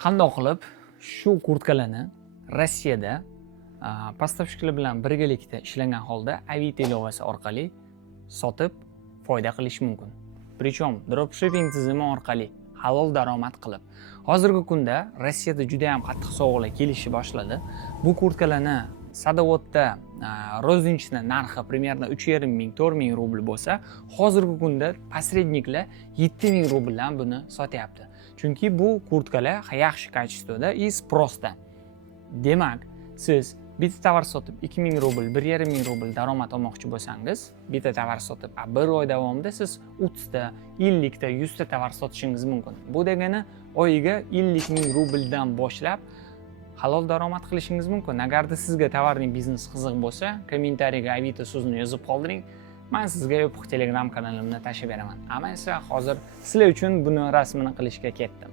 Qandoq qilib shu kurtkalarni Rossiyada поставщикlar bilan birgalikda ishlangan holda Avito ilovasi orqali sotib foyda qilish mumkin. Причем dropshipping tizimi orqali halol daromad qilib. Hozirgi kunda Rossiyada juda ham qattiq sovuqlar kelishni boshladi. Bu kurtkalarni sadovatda ro'zninchini narxi примерно 3,5 ming, 4 ming rubl bo'lsa, hozirgi kunda посредникlar 7 ming rubldan buni sotyapti. Chunki bu kurtkalar yaxshi kачествоda и sprosda. Demak, siz bitta tovar sotib 2 ming rubl, 1,5 ming rubl daromad olmoqchi bo'lsangiz, bitta tovar sotib, bir oy davomida siz 30 ta, 50 ta, 100 ta tovar sotishingiz mumkin. Bu degani oyiga 50 ming rubldan boshlab halol daromad qilishingiz mumkin. Agarda sizga tovarning biznesi qiziq bo'lsa, kommentariyaga Avito so'zini yozib qoldiring. Men sizga yopiq Telegram kanalimni tashib beraman. Ammo esa hozir sizlar uchun buni rasmini qilishga ketdim.